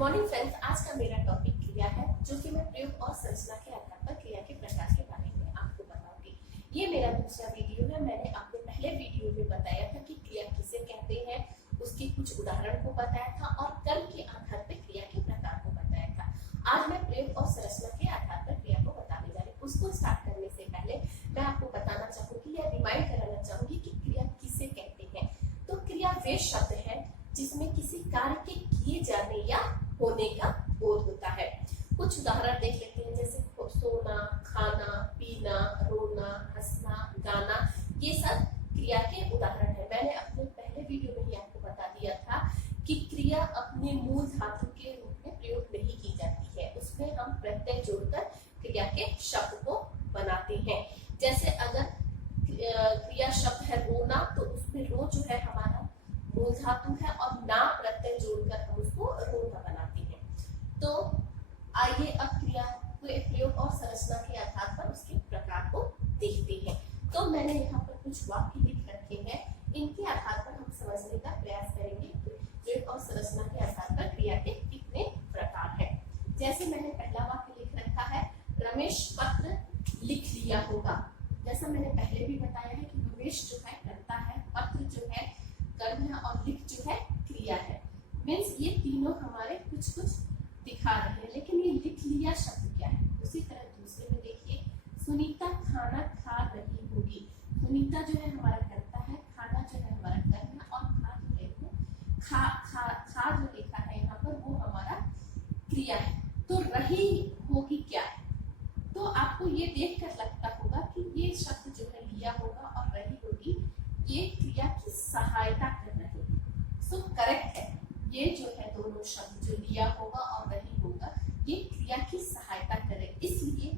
Morning friends, आज का मेरा टॉपिक क्रिया है, जो कि मैं प्रयोग और संरचना के आधार पर क्रिया के प्रकार के बारे में आपको बताऊंगी। ये मेरा दूसरा वीडियो है। मैंने अपने पहले वीडियो में बताया था कि क्रिया किसे कहते हैं, उसके कुछ उदाहरण को बताया था और कर्म के आधार पर क्रिया के प्रकार को बताया था। आज मैं प्रयोग और संरचना के आधार पर क्रिया को बताने जा रही हूँ। उसको स्टार्ट करने से पहले मैं आपको बताना चाहूंगी या रिमाइंड कराना चाहूंगी कि क्रिया किसे कहते हैं। तो क्रिया वे शब्द है जिसमें किसी कार्य के किए जाने या होने का बोध होता है। कुछ उदाहरण देख लेते हैं, जैसे सोना, खाना, पीना, रोना, हंसना, गाना, ये सब क्रिया के उदाहरण है। मैंने अपने पहले वीडियो में ही आपको बता दिया था कि क्रिया अपने मूल धातु के रूप में प्रयोग नहीं की जाती है, उसमें हम प्रत्यय जोड़कर क्रिया के शब्द को बनाते हैं। जैसे अगर क्रिया शब्द है रोना, तो उसमें रो जो है हमारा मूल धातु है और ना प्रत्यय जोड़कर हम उसको रोना बनाते हैं। तो आइए अब क्रिया के प्रयोग और संरचना के आधार पर उसके प्रकार को देखते हैं। तो मैंने यहाँ पर कुछ वाक्य लिख रखे हैं, इनके आधार पर हम समझने का प्रयास करेंगे कि प्रयोग और संरचना के आधार पर क्रिया के कितने प्रकार हैं। जैसे मैंने पहला वाक्य लिख रखा है, रमेश पत्र लिख लिया होगा। जैसा मैंने पहले भी बताया है कि रमेश जो है करता है, पत्र जो है कर्म है और लिख जो है क्रिया है। मीन्स ये तीनों हमारे कुछ कुछ दिखा रहे हैं, लेकिन ये लिख लिया शब्द क्या है। उसी तरह दूसरे में देखिए, सुनीता खाना खा रही होगी। सुनीता जो है हमारा करता है, खाना जो है हमारा कर्म है और खा जो है वो खा जो लिखा है यहाँ पर वो हमारा क्रिया है। तो रही होगी क्या है, तो आपको ये देखकर लगता होगा कि ये शब्द जो है लिया होगा और रही होगी ये क्रिया की सहायता कर रही होगी। सो करेक्ट है, ये जो है दोनों शब्द जो लिया होगा और रही होगा ये क्रिया की सहायता करे, इसलिए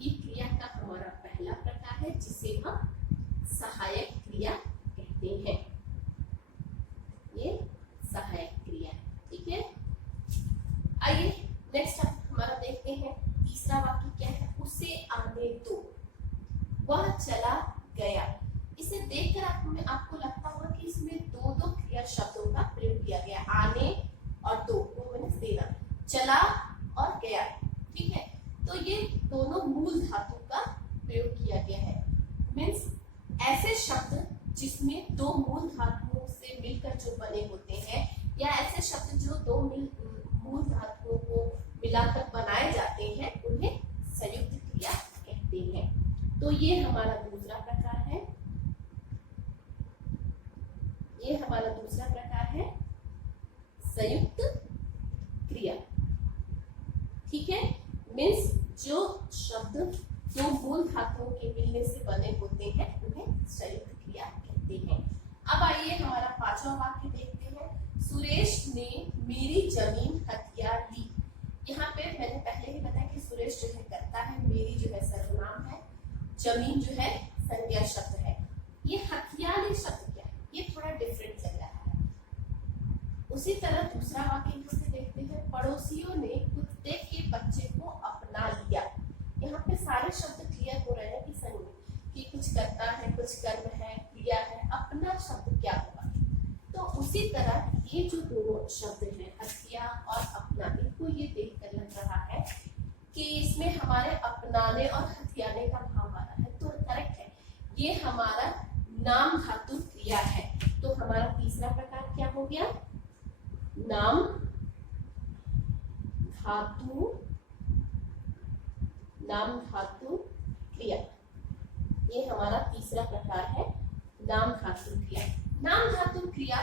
ये क्रिया का हमारा पहला प्रकार है जिसे हम सहायक क्रिया कहते हैं। ये सहायक क्रिया, ठीक है। आइए नेक्स्ट हमारा देखते हैं, तीसरा वाक्य क्या है, उसे आने दो, वह चला गया। इसे देखकर आपको लगता होगा कि इसमें दो दो क्रिया शब्दों का प्रयोग किया गया, आने और दो मीन्स देना, चला और गया, ठीक है। तो ये दोनों मूल धातु का प्रयोग किया गया है। मीन्स ऐसे शब्द जिसमें दो मूल धातुओं से मिलकर जो बने होते हैं, या ऐसे शब्द जो दो मूल धातुओं को मिलाकर बनाए जाते हैं, उन्हें संयुक्त क्रिया कहते हैं। तो ये हमारा दूसरा प्रकार है, ये हमारा दूसरा प्रकार है संयुक्त क्रिया, ठीक है। मीन्स जो शब्द दो मूल धातुओं के मिलने से बने होते हैं उन्हें संयुक्त क्रिया कहते हैं। अब आइए हमारा पांचवा वाक्य देखते हैं, सुरेश ने मेरी जमीन हथिया ली। यहाँ पे मैंने पहले ही बताया कि सुरेश जो है करता है, मेरी जो है सर्वनाम है, जमीन जो है संज्ञा शब्द है। ये हथिया ली शब्द क्या है, ये थोड़ा डिफरेंट लग रहा है। उसी तरह दूसरा वाक्य यहाँ पे देखते हैं, पड़ोसियों ने कुत्ते के बच्चे को अपना लिया। यहाँ पे सारे शब्द क्लियर हो रहे हैं कि कुछ करता है, कुछ कर्म है, क्रिया है, अपना शब्द क्या होगा। तो उसी तरह ये जो दो शब्द हैं, हथिया और अपना, इनको ये देखकर लग रहा है कि इसमें हमारे अपनाने और हथियाने का भाव आ रहा है, तो करेक्ट है, ये हमारा नाम धातु क्रिया है। तो हमारा तीसरा प्रकार क्या हो गया, नाम धातु क्रिया। ये हमारा तीसरा प्रकार है, नाम धातु क्रिया। नाम धातु क्रिया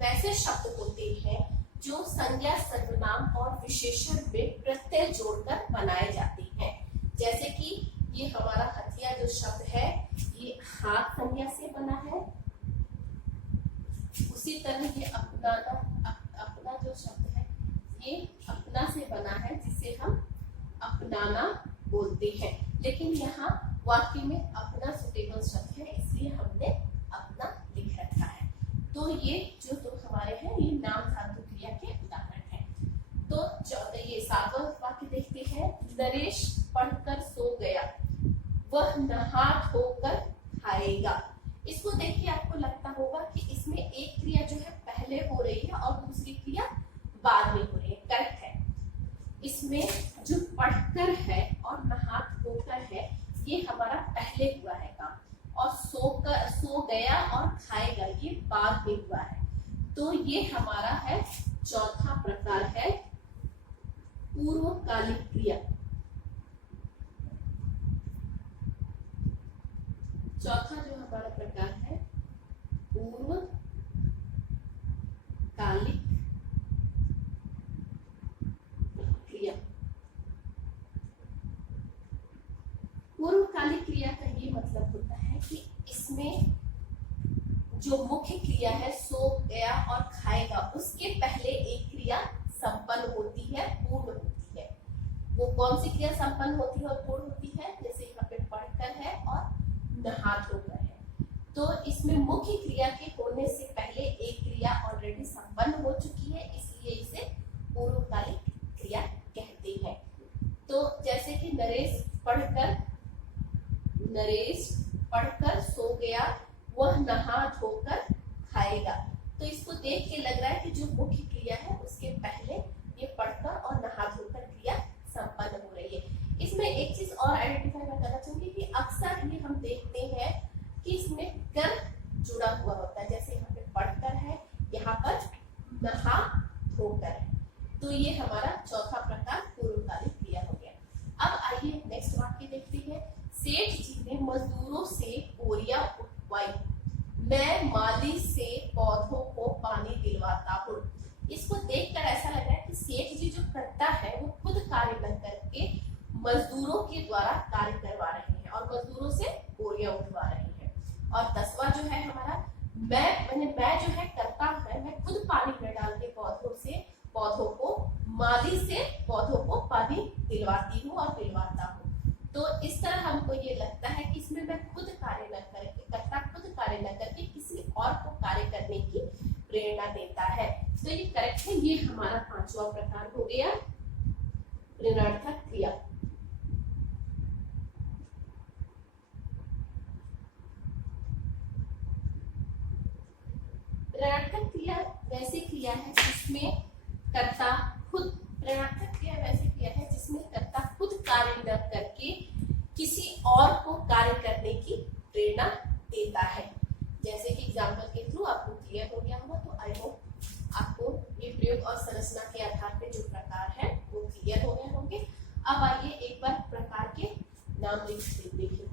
वैसे शब्द होते हैं जो संज्ञा, सर्वनाम और विशेषण में प्रत्यय जोड़कर बनाए जाते हैं। जैसे कि ये हमारा हथिया जो शब्द है, ये हाथ संज्ञा से बना है। उसी तरह ये अपना जो शब्द है, ये अपना से बना है, जिसे हम अपनाना बोलते हैं। लेकिन यहाँ वाक्य में अपना सुटेबल शब्द है, इसलिए हमने अपना लिख रखा है। तो ये जो दो हमारे हैं, ये नाम धातु क्रिया के उदाहरण हैं। तो ये सातवां वाक्य देखते हैं, नरेश पढ़कर सो गया, वह नहा धोकर खाएगा। इसको देखिए आपको लगता होगा कि इसमें एक क्रिया जो है पहले हो रही है और दूसरी क्रिया बाद में हो रही है, करेक्ट है। इसमें जो पढ़कर है और नहा धोकर है ये हमारा पहले हुआ है काम, और सो गया और खाएगा ये बाद में हुआ है। तो ये हमारा है चौथा प्रकार है पूर्वकालिक क्रिया। चौथा जो हमारा प्रकार है पूर्वकालिक क्रिया। पूर्वकालिक क्रिया का ये मतलब होता है कि इसमें जो मुख्य क्रिया है सो गया और खाएगा उसके पहले एक क्रिया संपन्न होती है, पूर्ण होती है। वो कौन सी क्रिया संपन्न होती है और पूर्ण होती है? जैसे यहाँ पे पढ़कर है और नहा धोकर है। तो इसमें मुख्य क्रिया के होने से पहले एक क्रिया ऑलरेडी संपन्न हो चुकी है, इसलिए इसे पूर्वकालिक क्रिया कहते हैं। तो जैसे कि नरेश पढ़कर सो गया, वह नहा धोकर खाएगा। तो इसको देख के लग रहा है कि जो मुख्य क्रिया है उसके पहले ये पढ़कर और नहा धोकर क्रिया संपन्न हो रही है। इसमें एक चीज और आइडेंटिफाई मैं करना चाहूंगी कि अक्सर ये हम देखते हैं कि इसमें कर जुड़ा हुआ होता है। जैसे यहाँ पे पढ़कर है, यहाँ पर नहा धोकर है। तो ये हमारा चौथा प्रकार पूर्वकालिक क्रिया हो गया। अब आइए नेक्स्ट वाक्य देखते हैं। सेठ जी ने मजदूरों से बोरियां उठवाई, मैं माली से पौधों को पानी दिलवाता हूँ। इसको देखकर ऐसा लग रहा है कि सेठ जी जो करता है वो खुद कार्य न करके मजदूरों के द्वारा कार्य करवा रहे हैं और मजदूरों से बोरियां उठवा रहे हैं। और 10वां जो है हमारा मैं जो है करता है, मैं खुद पानी में डाल के पौधों को माली से पौधों को पानी दिलवाती हूँ और पिलवाता हूँ। तो इस तरह हमको ये लगता है कि इसमें मैं खुद कार्य न करके किसी और को कार्य करने की प्रेरणा देता है। तो ये करेक्ट है। ये हमारा 5वां प्रकार हो गया प्रेरणार्थक क्रिया। प्रेरणार्थक क्रिया वैसी क्रिया है जिसमें कर्ता खुद कार्य न करके किसी और को कार्य करने की प्रेरणा देता है। जैसे कि एग्जाम्पल के थ्रू आपको क्लियर हो गया होगा। तो आई होप आपको ये प्रयोग और संरचना के आधार पे जो प्रकार है वो क्लियर हो गए होंगे। अब आइए एक बार प्रकार के नाम देखिए।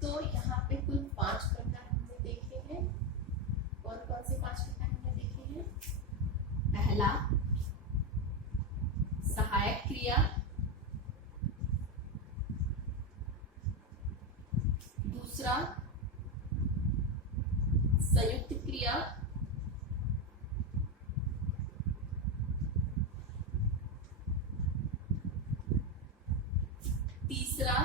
तो यहाँ पे कुल 5 प्रकार हमने देखे हैं। कौन कौन से 5 प्रकार हमने देखे हैं? पहला सहायक क्रिया, दूसरा संयुक्त क्रिया, तीसरा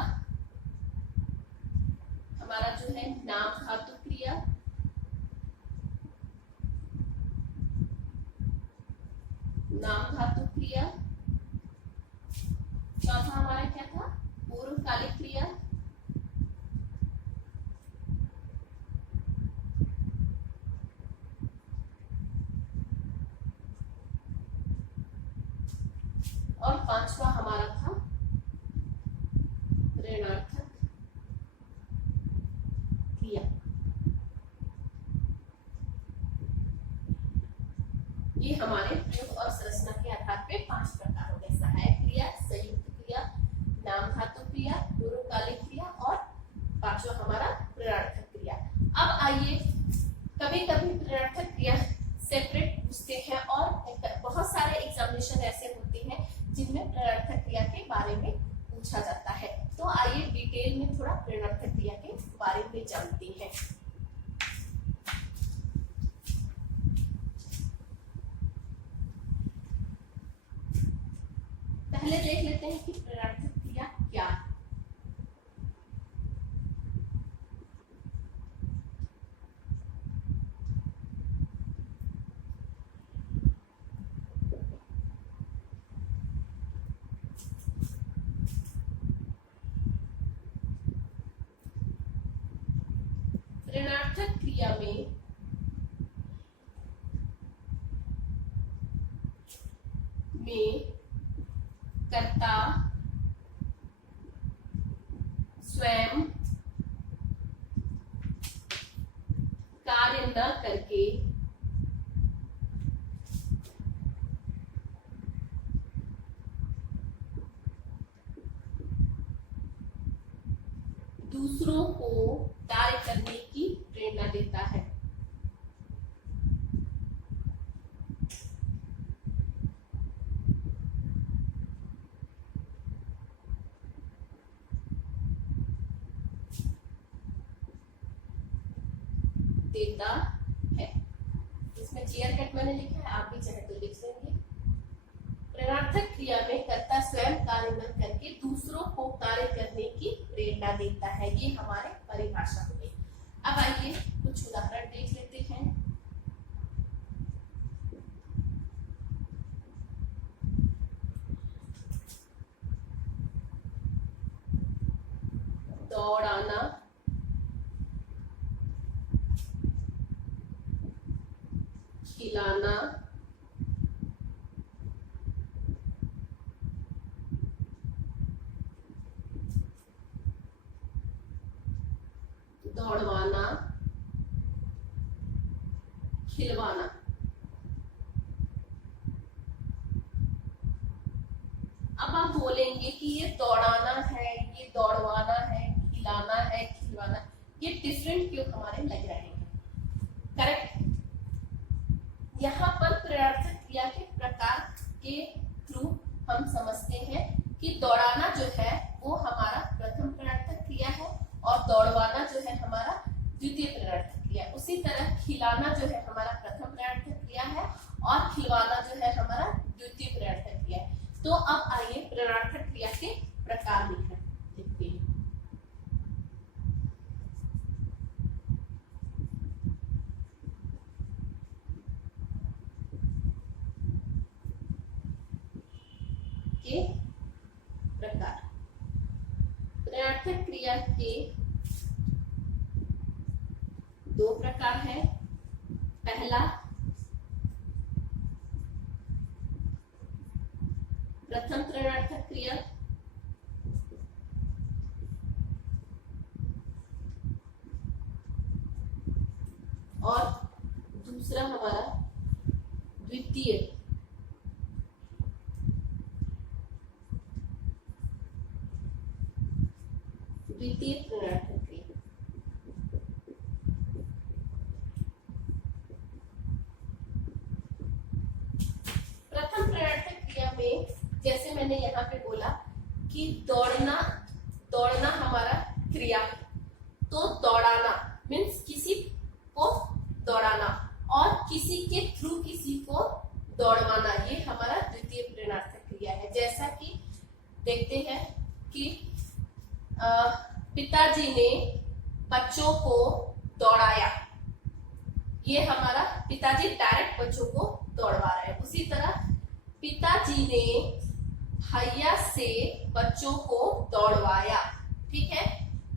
हमारा जो है नाम धातु क्रिया, चौथा हमारा क्या था? पूर्वकालिक क्रिया, और 5वां हमारा था प्रेरणार्थक क्रिया। ये हमारे प्रयोग और संरचना के आधार पे 5 प्रकार हो गए। सहायक क्रिया, संयुक्त क्रिया, नाम धातु क्रिया, पूर्वकालिक क्रिया और 5वां हमारा प्रेरणार्थक क्रिया। अब आइए, कभी कभी प्रेरणार्थक क्रिया सेपरेट पूछते हैं और बहुत सारे एग्जामिनेशन ऐसे होते हैं जिनमें प्रेरणार्थक क्रिया के बारे में पूछा जाता है। तो आइए डिटेल में थोड़ा प्रेरणार्थक क्रिया के बारे में जानते हैं। पहले देख लेते हैं कि प्रेरणार्थक क्रिया क्या है। ऋणार्थक क्रिया में कर्ता स्वयं कार्य न करके दूसरों को कार्य करने की प्रेरणा देता है। देता है। इसमें चेयर कट मैंने लिखा है, आप भी चाहे तो लिख लेंगे। ऋणार्थक क्रिया में कर्ता स्वयं कार्य न करके दूसरों को कार्य करने की प्रेरणा देता है। ये हमारे परिभाषा हुई। अब आइए कुछ उदाहरण देख लेते हैं। दौड़ाना, खिलाना, दौड़वाना, खिलवाना। अब आप बोलेंगे कि ये दौड़ाना है, ये दौड़वाना है, खिलाना है, खिलवाना, ये डिफरेंट क्यों हमारे लग रहे हैं? करेक्ट। यहाँ पर ऋणार्थक क्रिया के प्रकार के थ्रू हम समझते हैं कि दौड़ाना जो है वो हमारा प्रथम ऋणार्थक क्रिया है और दौड़वाना जो है हमारा द्वितीय ऋणार्थक क्रिया। उसी तरह खिलाना जो है हमारा प्रथम ऋणार्थक क्रिया है और खिलवाना जो है हमारा द्वितीय ऋणार्थक क्रिया है। तो अब आइए ऋणार्थक क्रिया के प्रकार देखते हैं। के प्रकार ऋणार्थक क्रिया के दो प्रकार हैं। पहला प्रथम ऋणार्थक क्रिया और दूसरा हमारा द्वितीय ऋणार्थक क्रिया। प्रथम ऋणार्थक क्रिया में जैसे मैंने यहाँ पे बोला कि दौड़ना हमारा क्रिया, तो दौड़ाना मीन्स किसी को दौड़ाना और किसी के थ्रू किसी को दौड़वाना, ये हमारा द्वितीय ऋणार्थक क्रिया है। जैसा कि देखते हैं कि पिताजी ने बच्चों को दौड़ाया, ये हमारा पिताजी डायरेक्ट बच्चों को दौड़वा रहे हैं। उसी तरह पिताजी ने भैया से बच्चों को दौड़वाया, ठीक है,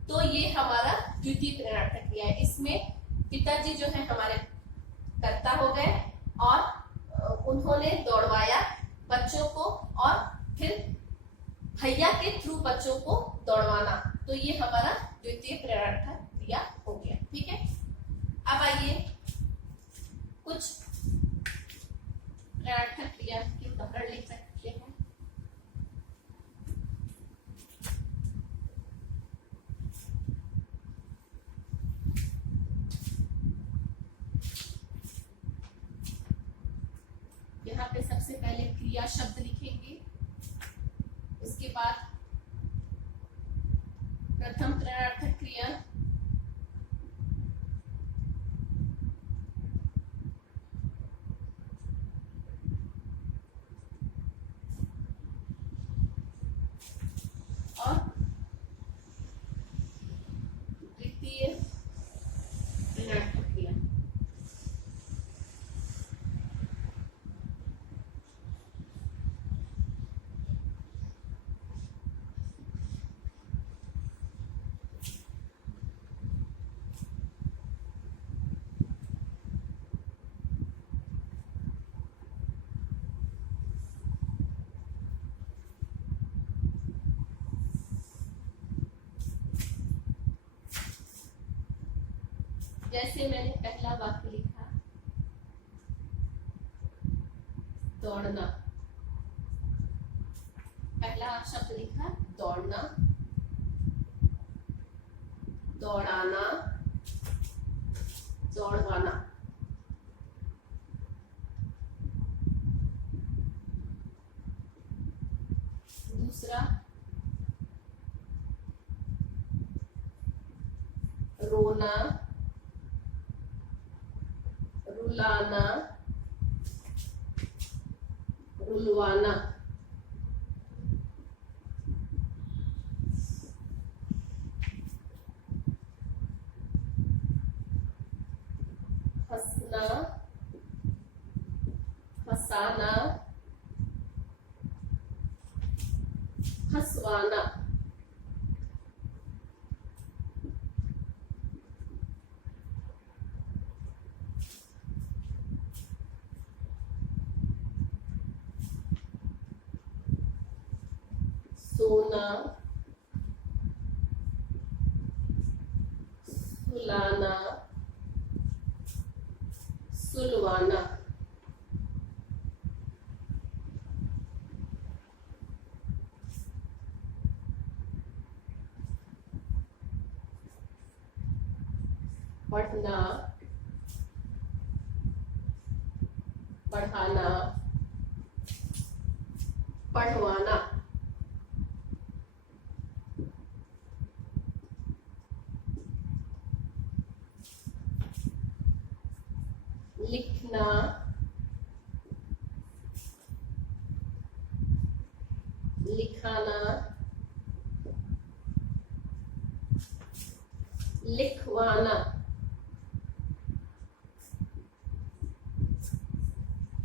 तो ये हमारा द्वितीय ऋणार्थक क्रिया है। इसमें पिताजी जो है हमारे कर्ता हो गए और उन्होंने दौड़वाया बच्चों को और फिर भैया के थ्रू बच्चों को दौड़वाना, तो ये हमारा द्वितीय ऋणार्थक क्रिया हो गया। ठीक है, अब आइए कुछ ऋणार्थक क्रिया के उदाहरण लिख सकते हैं। यहाँ पे सबसे पहले क्रिया शब्द लिखेंगे, उसके बाद प्रथम ऋणार्थक क्रिया, और द्वितीय ऋणार्थक क्रिया। जैसे मैंने पहला वाक्य लिखा दौड़ना, पहला शब्द लिखा दौड़ना, दौड़ाना, दौड़वाना। दूसरा रोना, रुलाना, रुलवाना। हंसना, हंसाना, हंसवाना। सोना, सुलाना, सुलवाना। पढ़ना, पढ़ाना, पढ़वाना। लिखना, लिखाना, लिखवाना।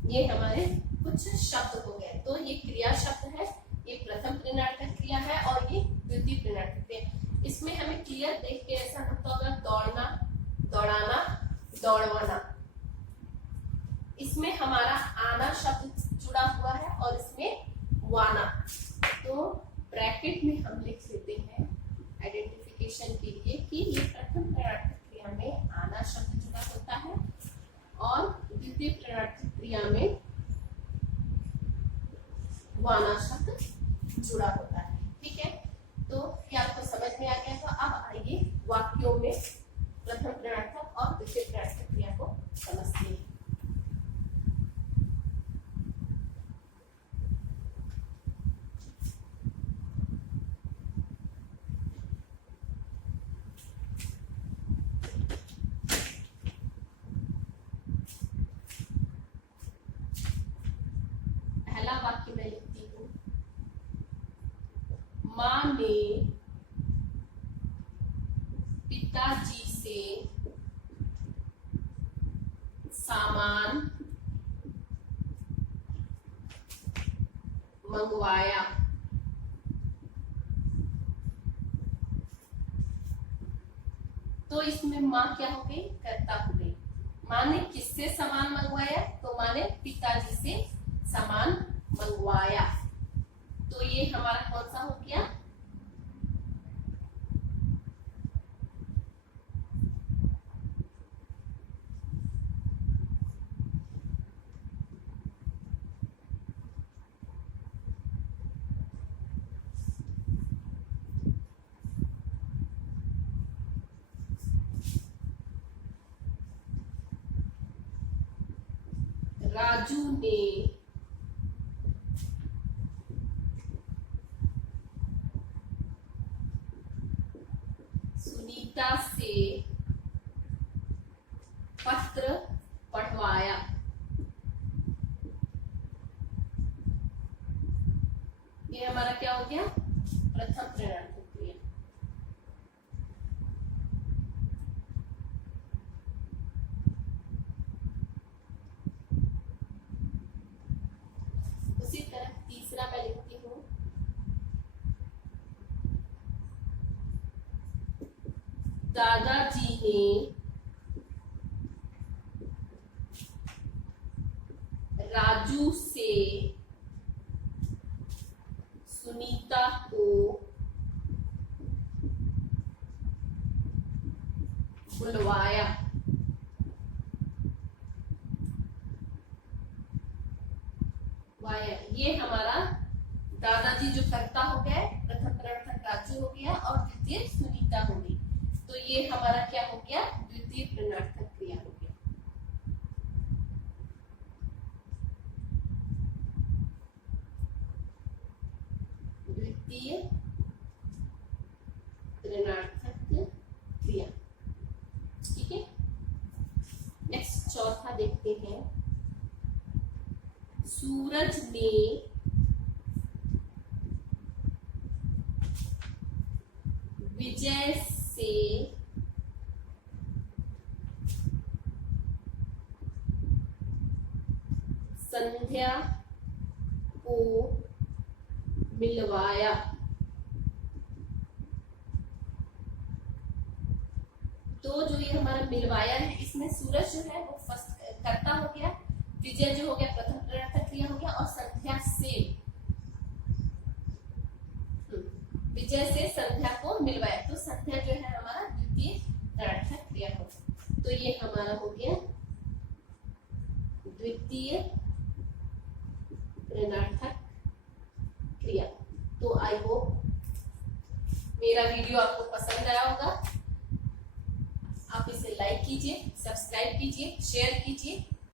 ये हमारे कुछ शब्द हो गए। तो ये क्रिया शब्द है, ये प्रथम प्रेरणार्थक क्रिया है और ये द्वितीय प्रेरणार्थक क्रिया। इसमें हमें क्लियर देख के ऐसा लगता होगा दौड़ना, दौड़ाना, दौड़वाना। इसमें हमारा आना शब्द जुड़ा हुआ है और इसमें वाना। तो ब्रैकेट में हम लिख लेते हैं आइडेंटिफिकेशन के लिए कि ये प्रथम प्रेरणार्थक क्रिया में आना शब्द जुड़ा होता है और द्वितीय प्रेरणार्थक क्रिया में वाना शब्द जुड़ा होता है। ठीक है, तो ये आपको समझ में आ गया। तो अब आइए वाक्यों में प्रथम प्रेरणार्थक और द्वितीय प्रेरणार्थक क्रिया को समझते हैं। पहला वाक्य मैं लिखती हूँ, माँ ने पिताजी से सामान मंगवाया। तो इसमें माँ क्या हो गई, कर्ता हो गई। माँ ने किससे सामान मंगवाया, तो माँ ने पिताजी से सामान मंगवाया। तो ये हमारा कौन सा हो गया, राजू ने सुनीता से पत्र पढ़वाया। ये हमारा क्या हो गया, प्रथम प्रेरणार्थक क्रिया। उसी तरह तीसरा मैं लिखती हूँ, दादाजी ने राजू से सुनीता को बुलवाया। ये हमारा दादाजी जो कर्ता हो गए, प्रथम प्रवर्तक राजू हो गया और द्वितीय सुनीता हो गई। तो ये हमारा क्या हो गया, द्वितीय प्रणर्थक क्रिया हो गया। द्वितीय ऋणार्थक क्रिया। ठीक है, नेक्स्ट चौथा देखते हैं। सूरज ने विजय से संध्या को मिलवाया। तो जो ये हमारा मिलवाया है, इसमें सूरज जो है वो फर्स्ट कर्ता हो गया, विजय जो हो गया प्रथम प्रणर्थक क्रिया हो गया, और संध्या से, विजय से संध्या को मिलवाया। तो संध्या जो है हमारा द्वितीय प्रणर्थक क्रिया हो गया। तो ये हमारा हो गया द्वितीय ऋणार्थक क्रिया। तो आई होप मेरा वीडियो आपको पसंद आया होगा। आप इसे लाइक कीजिए, सब्सक्राइब कीजिए, शेयर कीजिए।